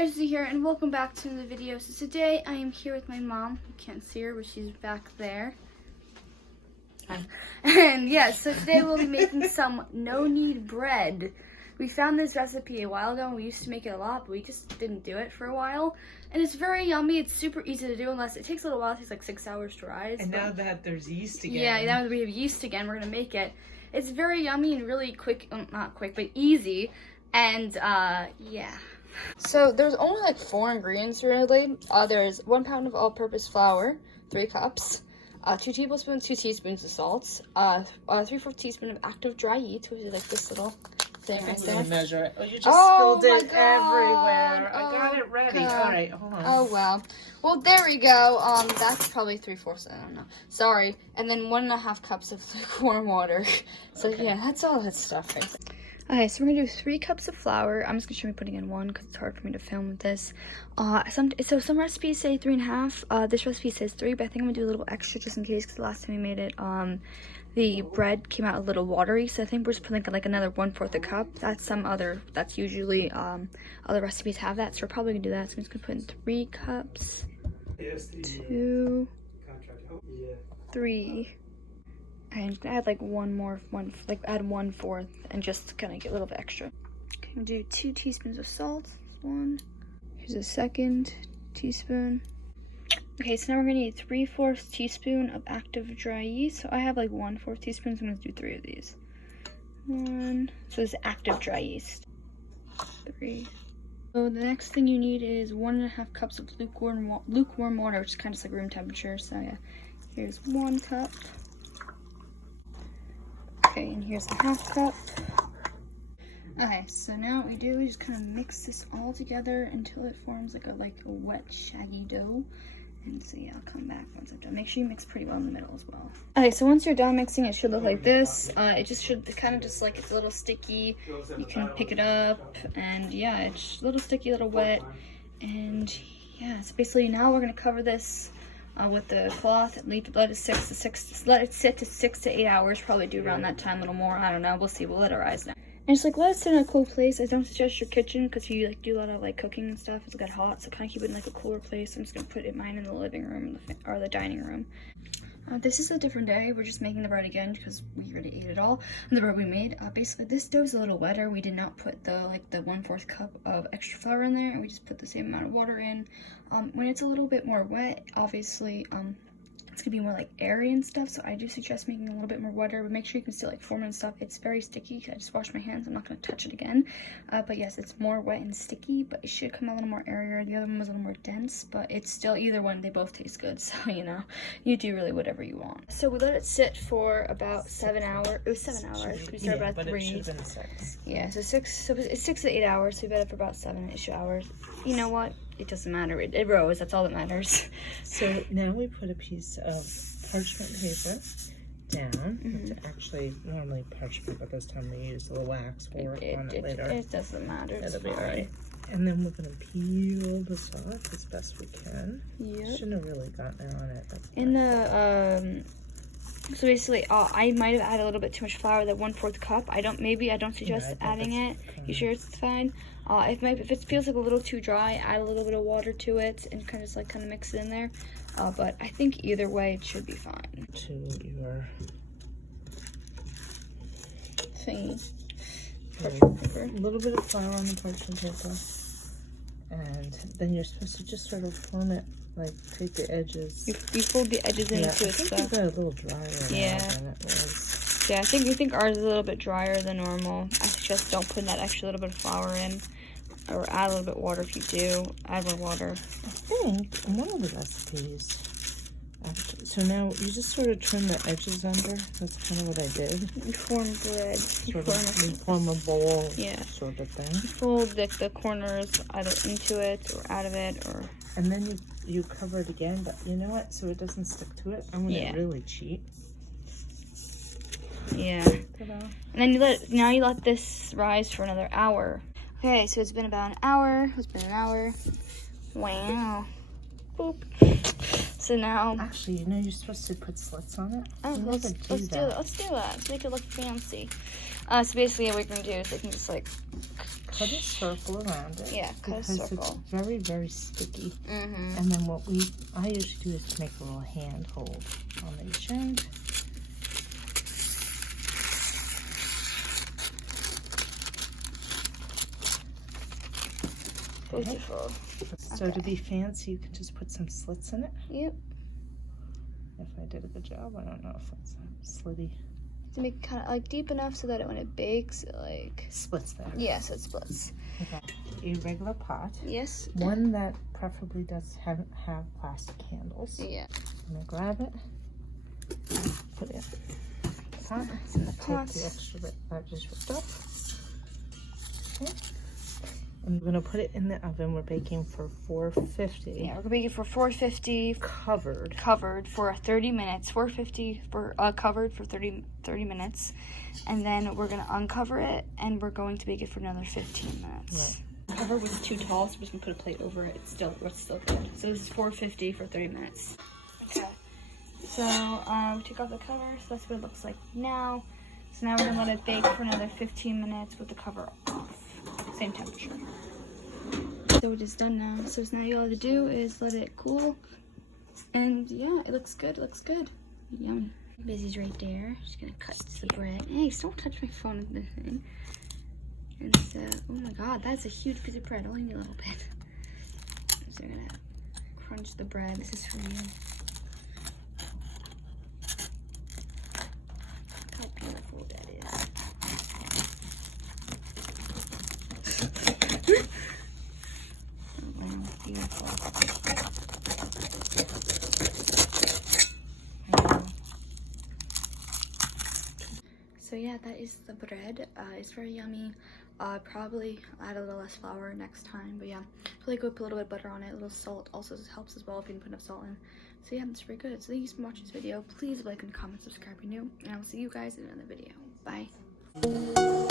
guys, Rizzy here, and welcome back to the video. So today I am here with my mom. You can't see her, but she's back there. Hi. And yeah, so today we'll be making some no-knead bread. We found this recipe a while ago, and we used to make it a lot, but we just didn't do it for a while. And it's very yummy. It's super easy to do, unless it takes a little while. It takes like 6 hours to rise. And now that there's yeast again. Yeah, now that we have yeast again, we're gonna make it. It's very yummy and really quick, not quick, but easy. And yeah. So there's only like 4 ingredients really. There's 1 pound of all-purpose flour, 3 cups, 2 tablespoons, 2 teaspoons of salt, 3/4 teaspoon of active dry yeast, which is like this little thing right there. Measure it. Oh, you just spilled it everywhere. I got it ready. God. All right, hold on. Oh wow. Well, there we go. That's probably 3/4. I don't know. Sorry. And then 1.5 cups of lukewarm water. So okay. Yeah, that's all that stuff right there. Okay, so we're gonna do 3 cups of flour. I'm just gonna show me putting in 1 because it's hard for me to film with this. Some recipes say 3.5. This recipe says 3, but I think I'm gonna do a little extra just in case because the last time we made it, the bread came out a little watery. So I think we're just putting like another 1/4 a cup. That's usually other recipes have that. So we're probably gonna do that. So I'm just gonna put in 3 cups, 2, 3. And add like add 1/4 and just kind of get a little bit extra. Okay, I'm gonna do 2 teaspoons of salt. 1. Here's a 2nd teaspoon. Okay, so now we're gonna need 3/4 teaspoon of active dry yeast. So I have like 1/4 teaspoon, so I'm gonna do 3 of these. 1. So this is active dry yeast. 3. So the next thing you need is 1.5 cups of lukewarm water, which is kind of just like room temperature. So yeah, here's 1 cup. Okay, and here's a 1/2 cup. Okay, so now what we do is just kind of mix this all together until it forms like a wet, shaggy dough. And so yeah, I'll come back once I'm done. Make sure you mix pretty well in the middle as well. Okay, so once you're done mixing, it should look like this. It just should kind of just like it's a little sticky. You can pick it up, and yeah, it's a little sticky, a little wet. And yeah, so basically now we're gonna cover this with the cloth and let it sit to 6 to 8 hours. Probably do around that time, a little more. I don't know. We'll see. We'll let it rise now. And just let it sit in a cool place. I don't suggest your kitchen because if you do a lot of cooking and stuff, it'll get hot. So kind of keep it in a cooler place. I'm just gonna put mine in the living room or the dining room. This is a different day. We're just making the bread again because we already ate it all. And the bread we made, basically this dough's a little wetter. We did not put the 1/4 cup of extra flour in there, and we just put the same amount of water in. When it's a little bit more wet, obviously, it's gonna be more airy and stuff. So I do suggest making it a little bit more wetter, but make sure you can still form it and stuff. It's very sticky. I just washed my hands. I'm not gonna touch it again. But yes, it's more wet and sticky, but it should come a little more airier. The other one was a little more dense, but it's still either one. They both taste good. So you do really whatever you want. So we let it sit for about 7 hours. It was 7 hours. We started about 3. It should have been 6. Yeah, so 6. So it's 6 to 8 hours. So we bet it for about 7-ish hours. You know what? It doesn't matter. It rose. That's all that matters. So now we put a piece of parchment paper down. It's actually normally parchment, but this time we used a little wax. We'll work on it later. It doesn't matter. It'll be alright. And then we're gonna peel this off as best we can. Yeah. Shouldn't have really gotten it on it. In the so basically, I might have added a little bit too much flour. That 1/4 cup. I don't suggest adding it. You sure it's fine? If it feels like a little too dry, add a little bit of water to it and kind of mix it in there. But I think either way it should be fine. To your thingy. A little bit of flour on the parchment paper, and then you're supposed to just sort of form it. Take the edges. You fold the edges into it. I think you got a little drier than it was. Yeah, I think ours is a little bit drier than normal. I suggest don't put that extra little bit of flour in, or add a little bit of water if you do. Add more water. I think in one of the recipes. So now you just sort of trim the edges under. That's kind of what I did. You form bread. You form a bowl. Yeah. Sort of thing. You fold the corners either into it or out of it, or. And then you cover it again, but you know what? So it doesn't stick to it. I'm gonna really cheat. Yeah. And then you let this rise for another hour. Okay, so it's been about an hour. Wow. Boop. So So now, Actually, you know you're supposed to put slits on it. oh, You let's never do that. Let's do that. Let's make it look fancy. So basically, what we're gonna do is I can just like cut a circle around it. Yeah, cut a because circle. it's very, very sticky. Mm-hmm. And then what I usually do is make a little handhold on each end. Beautiful. So to be fancy, you can just put some slits in it. Yep. If I did a good job, I don't know if it's slitty. To make it kind of like deep enough so that when it bakes, it like Splits there. Yeah, so it splits. Okay. A regular pot. Yes. One that preferably does have plastic handles. Yeah. I'm gonna grab it. Put it in the pot. It's in the pot. Take the extra bit that just ripped off. Okay. I'm gonna put it in the oven. We're baking for 450. Yeah, we're gonna bake it for 450. Covered for 30 minutes. 450 for covered for 30 minutes, and then we're gonna uncover it, and we're going to bake it for another 15 minutes. Right. Cover was too tall, so we're just gonna put a plate over it. It's still good. So this is 450 for 30 minutes. Okay. So we took off the cover, so that's what it looks like now. So now we're gonna let it bake for another 15 minutes with the cover off. Same temperature. So it is done now. So now all you have to do is let it cool. And yeah, it looks good. It looks good. Yummy. Mizzy's right there. Just gonna cut the bread. Hey, don't touch my phone with this thing. And so, oh my god, that's a huge piece of bread. Only need a little bit. So we're gonna crunch the bread. This is for you. Look how beautiful that is. Beautiful. So yeah, that is the bread. It's very yummy. Probably add a little less flour next time, but yeah, really good. Put a little bit of butter on it. A little salt also helps as well if you didn't put enough salt in. So yeah, it's very good. So thank you for watching this video. Please like and comment, subscribe if you're new, and I will see you guys in another video. Bye.